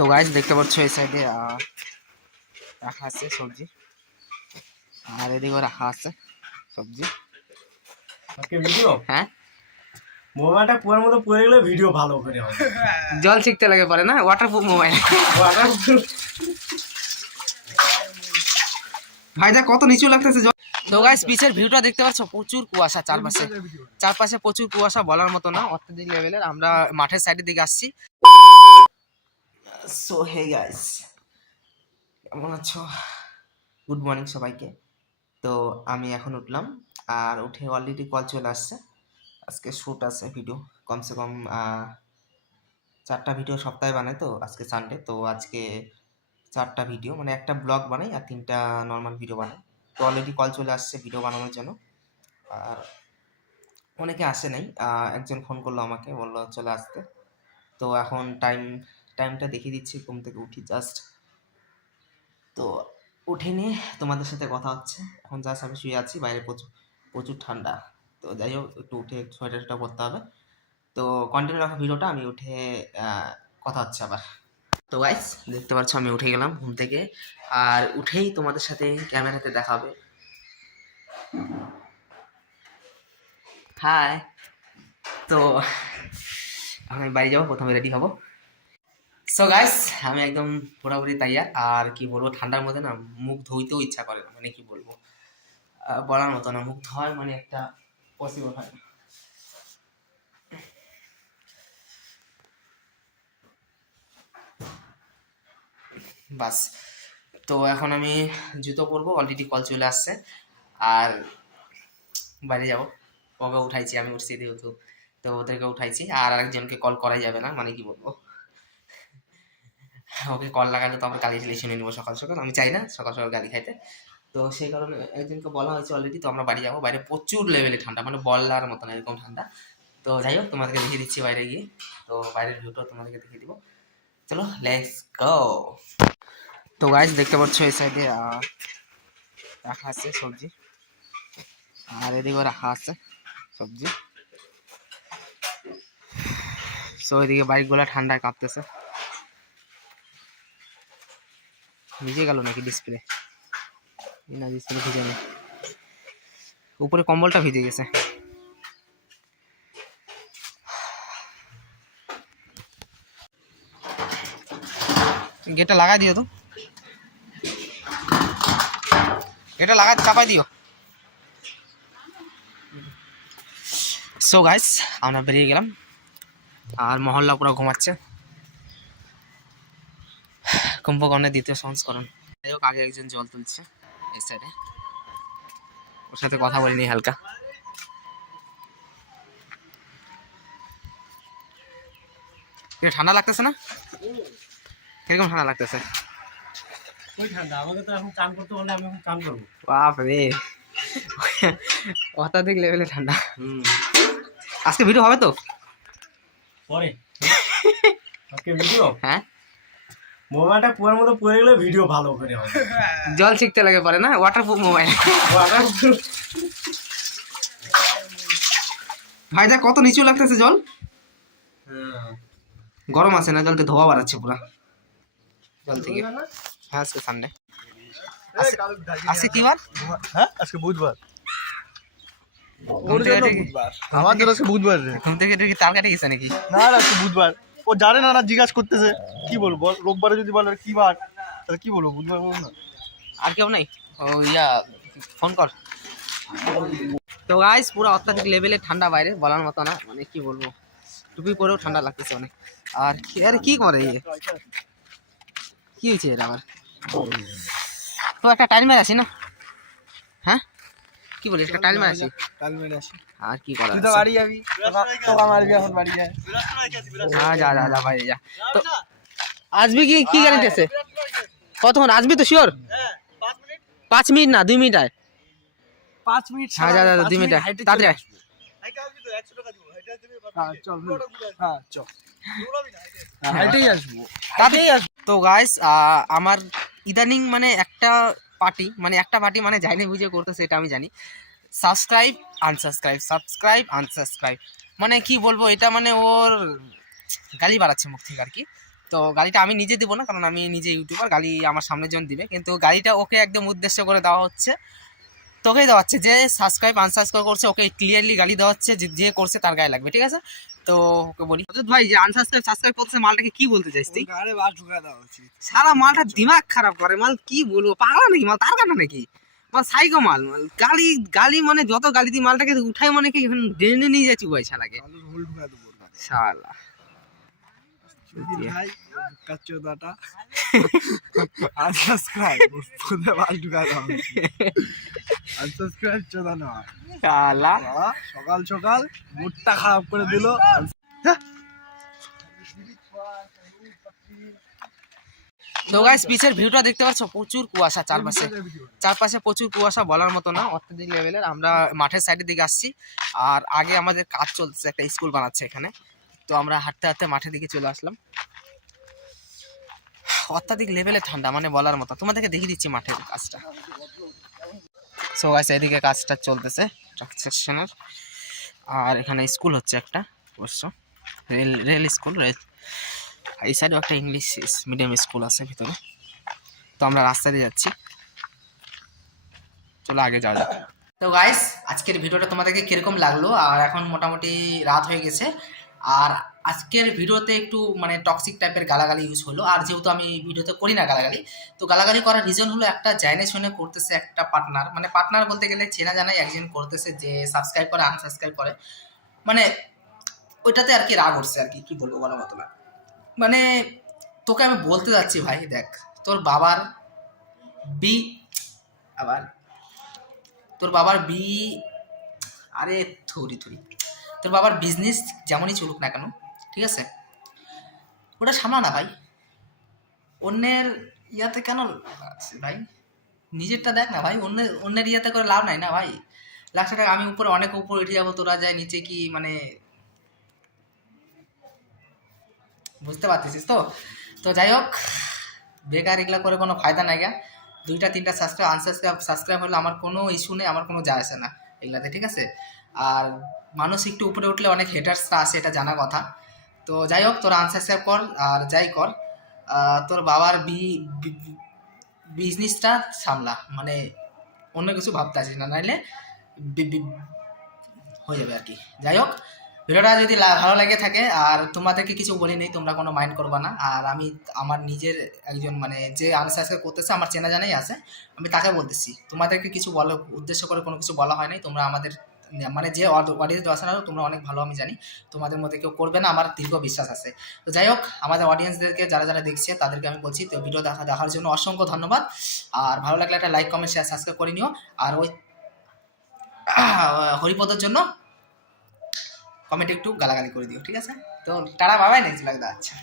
তো গাইস দেখতে পাচ্ছ এই সাইডে রাখা আছে সবজি, আর এদিকেও রাখা আছে সবজি। ওকে ভিডিও হ্যাঁ, মোবাইলটা কুয়ার মতো পড়ে গেলে ভিডিও ভালো করে হবে। জল ছিটতে লাগে পারে না, ওয়াটারপ্রুফ মোবাইল। ভাইদা কত নিচু লাগতেছে জল। তো গাইস পিছের ভিউটা দেখতে পাচ্ছ, প্রচুর কুয়াশা চারপাশে, চারপাশে প্রচুর কুয়াশা, বলার মতো না, অত্যাধিক লেভেলের। আমরা মাঠের সাইডের দিকে আসছি। সো হে গাইস, কেমন আছো? গুড মর্নিং সবাইকে। তো আমি এখন উঠলাম, আর উঠে অলরেডি কল চলে আসছে। আজকে শ্যুট আছে ভিডিও, কমসে কম 4টা ভিডিও সপ্তাহে বানাই, তো আজকে সানডে, তো আজকে 4টা ভিডিও, মানে একটা ব্লগ বানাই আর 3টা নর্মাল ভিডিও বানাই। তো অলরেডি কল চলে আসছে ভিডিও বানানোর জন্য। আর অনেকে আসে নাই, একজন ফোন করলো আমাকে, বললো চলে আসতে। তো এখন টাইমটা দেখিয়ে দিচ্ছি, ঘুম থেকে উঠি জাস্ট। তো উঠে নিয়ে তোমাদের সাথে কথা হচ্ছে। এখন জাস্ট আমি শুয়ে আছি, বাইরে প্রচুর প্রচুর ঠান্ডা। তো যাই হোক, একটু উঠে সোয়েটারটা পরতে হবে। তো কন্টিনিউ রাখা ভিডিওটা, আমি উঠে কথা হচ্ছে আবার। তো গাইস দেখতে পাচ্ছ আমি উঠে গেলাম ঘুম থেকে, আর উঠেই তোমাদের সাথে ক্যামেরাতে দেখা হবে। হাই। তো এখন আমি বাড়ি যাবো, প্রথমে রেডি হবো। সো গাইস আমি একদম পুরোপুরি তৈয়ার। আর কি বলবো, ঠান্ডার মধ্যে না মুখ ধুইতেও ইচ্ছা করে না, মানে কি বলবো, বলার মতো না, মুখ ধোয় মানে একটা পসিবল হয় না। বাস, তো এখন আমি জুতো পরবো, অলরেডি কল চলে আসছে। আর বাইরে যাবো, ওকে উঠাইছি, আমি উঠছি যেহেতু, তো ওদেরকে উঠাইছি। আর আরেকজনকে কল করাই যাবে না, মানে কি বলবো, ওকে কল লাগালে তো আমরা গালি টালি শুনে নেবো সকাল সকাল, আমি চাই না সকাল সকাল গালি খাইতে। তো সেই কারণে একজনকে বলা হয়েছে অলরেডি। তো আমরা বাড়ি যাবো, বাইরে প্রচুর লেভেলে ঠান্ডা, মানে বলার মতো না, এরকম ঠান্ডা। তো যাই হোক, তোমাদেরকে দেখিয়ে দিচ্ছি বাইরে গিয়ে। তো বাইরের ভিউটাও তোমাদেরকে দেখিয়ে দিব, চলো লেটস গো। তো গাইস দেখতে পাচ্ছ এই সাইডে রাখা আছে সবজি, আর এদিকেও রাখা আছে সবজি। সো এদিকে বাইকগুলো ঠান্ডায় কাঁপতেছে। ভিজে গেল নাকি ডিসপ্লে? না, ডিসপ্লে ভিজে নেই, উপরে কম্বলটা ভিজে গেছে। গেটটা লাগাই দিও তো, এটা লাগা চাপাই দিও। সো গাইস আমরা বেরিয়ে গেলাম, আর মহল্লা পুরো ঘুমাচ্ছে। কুম্ভকর্ণের দ্বিতীয় সংস্করণ। যাই হোক, আগে একজন জল তুলছে এই সাইডে, ওর সাথে কথা বলিনি হালকা। ঠান্ডা লাগতেছে না? কিরকম ঠান্ডা লাগতেছে? ওই ঠান্ডা, আমাকে তো এখন চান করতে বললে আমি এখন চান করবো। বাপ রে, অত্যাধিক লেভেলে ঠান্ডা। আজকে ভিডিও হবে তো? পরে ওকে ভিডিও হ্যাঁ, মোবাইলটা কুয়ার মতো পড়ে গেলে ভিডিও ভালো করে হবে। জল ছিটতে লাগে পারে না, ওয়াটারপ্রুফ মোবাইল। ভাইদা কত নিচু লাগতেছে জল। গরম আছে না, জলতে ধোয়া বাড়াচ্ছে পুরা জল থেকে। হ্যাঁ আজকে সানডে, আজকে কি বার? হ্যাঁ আজকে বুধবার। ঘুম থেকে উঠে কি- বুধবার আমার জন্য আজকে বুধবার রে। ঘুম থেকে উঠে কি তাল কাটে গেছে নাকি? না না আজকে বুধবার। ও জানে না, না জিজ্ঞাসা করতেছে কি বলবো, রোববারে যদি বলে কি বার তাহলে কি বলবো, বুধবার বলবো না। আর কেউ নাই? ও ইয়া, ফোন কর। তো গাইস পুরো অত্যাধিক লেভেলে ঠান্ডা বাইরে, বলার মতো না, মানে কি বলবো, টুপি পরেও ঠান্ডা লাগতেছে অনেক। আর আরে কি করে কি হয়েছে এর আবার? তো একটা টাইমার আছি না, হ্যাঁ কি বলিস, একটা টাইমার আছি, কাল মেরে আসি। আর কি করার তুই তো আছে? বাড়ি যাবি, তোকে মারবি এখন বাড়ি যায়। হ্যাঁ যা যা যা বাইরে যা। তো আসবি কি গ্যারান্টি আছে? কতক্ষণ আসবি তো শিওর? 5 মিনিট না 2 মিনিট আয়। 5 মিনিট। হ্যাঁ যা যা 2 মিনিট আয়, তাড়াতাড়ি আয়। হ্যাঁ চল, হ্যাঁ চল, হেঁটেই আসবো। তাড়াতাড়ি আসবো। তো গাইস আমার ইদানিং মানে একটা পার্টি মানে জানি বুঝে করতেছে, এটা আমি জানি। সাবস্ক্রাইব আনসাবস্ক্রাইব, মানে কি বলবো, এটা মানে ওর গালি বাড়াচ্ছে মুখ থেকে আর কি। তো গাড়িটা আমি নিজে দেবো না, কারণ আমি নিজে ইউটিউবার, গাড়ি আমার সামনের জন দিবে, কিন্তু গাড়িটা ওকে একদম উদ্দেশ্য করে দেওয়া হচ্ছে, তোকেই দেওয়া হচ্ছে। যে সাবস্ক্রাইব আনসাবস্ক্রাইব করছে ওকে ক্লিয়ারলি গালি দেওয়া হচ্ছে, যে করছে তার গায়ে লাগবে, ঠিক আছে? তো ওকে বলি ভাই, যে আনসাবস্ক্রাইব সাবস্ক্রাইব করছে মালটাকে কি বলতে চাইছিস তুই? গাড়ি বাস ঢুকা দেওয়া উচিত। সারা মালটা দিমাগ খারাপ করে, মাল কি বলবো, পাগলা নাকি মাল, তার কাটা নাকি মাল, সাইকো মাল। মাল গালি গালি মানে যত গালি দিয়ে মালটাকে উঠাই মানে কি এখন ডেনে নিয়ে যাচ্ছি ওই শালাকে, আলুর হোল ঢুকা দেবো ওর গাড়ি। শালা। ভাই কাচ্চোদাটা আনসাবস্ক্রাইব পুরো বাস ঢুকা দেওয়া উচিত। আনসাবস্ক্রাইব চোদা না, শালা সকাল সকাল মুডটা খারাপ করে দিল। তো গাইস পিছের ভিউটা দেখতে পাচ্ছ, প্রচুর কুয়াশা চারপাশে, চারপাশে প্রচুর কুয়াশা, বলার মতো না, অত্যাধিক লেভেলের। আমরা মাঠের সাইডের দিকে আসছি, আর আগে আমাদের কাজ চলছে, একটা স্কুল বানাচ্ছে এখানে, তো আমরা হাঁটতে হাঁটতে মাঠের দিকে চলে আসলাম। অত্যাধিক লেভেলে ঠান্ডা, মানে বলার মতো। তোমাদেরকে দেখিয়ে দিচ্ছি মাঠের কাজটা। সো গাইস এদিকে কাজটা চলতেছে ট্রান্সেকশনের, আর এখানে স্কুল হচ্ছে একটা, অবশ্য রেল স্কুল, এই সাইডেও একটা ইংলিশ মিডিয়াম স্কুল আছে ভিতরে। তো আমরা রাস্তা দিয়ে যাচ্ছি, চলো আগে যাওয়া যাক। তো গাইস আজকের ভিডিওটা তোমাদেরকে কিরকম লাগলো? আর এখন মোটামুটি রাত হয়ে গেছে, আর আজকের ভিডিওতে একটু মানে টক্সিক টাইপের গালাগালি ইউজ হলো। আর যেহেতু আমি ভিডিওতে করি না গালাগালি, তো গালাগালি করার রিজন হলো একটা জাইনে শুনে করতেছে একটা পার্টনার, মানে পার্টনার বলতে গেলে চেনা জানাই একজন করতেছে, যে সাবস্ক্রাইব করে আনসাবস্ক্রাইব করে, মানে ওইটাতে আর কি রাগ উঠছে আর কি, কি বলবো বলার মতো না। মানে তোকে আমি বলতে যাচ্ছি ভাই, দেখ তোর বাবার বি, আবার তোর বাবার বি, আরে থুরি থুরি, তোর বাবার বিজনেস যেমনই চলুক না কেন, ঠিক আছে, ওটা সামলা না ভাই, অন্যের ইয়াতে কেন আছে ভাই, নিজেরটা দেখ না ভাই, অন্যের ইয়াতে করে লাভ নাই না ভাই। লাস্ট টাকা আমি উপরে অনেক উপরে উঠে যাবো, তোরা যায় নিচে, কি মানে বুঝতে পারতেছিস তো? তো যাই হোক, বেকার এগুলা করে কোনো ফায়দা নাই গা। 2-3টা সাবস্ক্রাইব সাবস্ক্রাইব হলে আমার কোনো ইস্যু নেই, আমার কোনো যায় আসে না এগুলাতে, ঠিক আছে? আর মানুষ একটু উপরে উঠলে অনেক হেটার্সরা আসে, এটা জানা কথা। তো যাই হোক, তোরা আনসাবস্ক্রাইব কর আর যাই কর, তোর বাবার বিজনেসটা সামলা, মানে অন্য কিছু ভাবতে আসিস না, নাইলে হয়ে যাবে আর কি। যাই হোক, ভিডিওটা যদি ভালো লাগে থাকে, আর তোমাদেরকে কিছু বলি নেই, তোমরা কোনো মাইন্ড করবা না। আর আমি আমার নিজের একজন মানে যে আনসাবস্ক্রাইব করতেছে আমার চেনা জানাই আছে, আমি তাকে বলতেছি, তোমাদেরকে কিছু বলো উদ্দেশ্য করে কোনো কিছু বলা হয় নাই। তোমরা আমাদের মানে যে অডিয়েন্স আছে না, তোমরা অনেক ভালো, আমি জানি তোমাদের মধ্যে কেউ করবে না, আমার দীর্ঘ বিশ্বাস আছে। তো যাই হোক, আমাদের অডিয়েন্সদেরকে যারা যারা দেখছে তাদেরকে আমি বলছি, তো ভিডিও দেখার জন্য অসংখ্য ধন্যবাদ। আর ভালো লাগলে একটা লাইক কমেন্ট শেয়ার সাবস্ক্রাইব করে নিও। আর ওই হরিপদর জন্য কমেন্টে একটু গালাগালি করে দিও, ঠিক আছে? তো টাটা, বাবাই, নেক্সট লাগবে, আচ্ছা।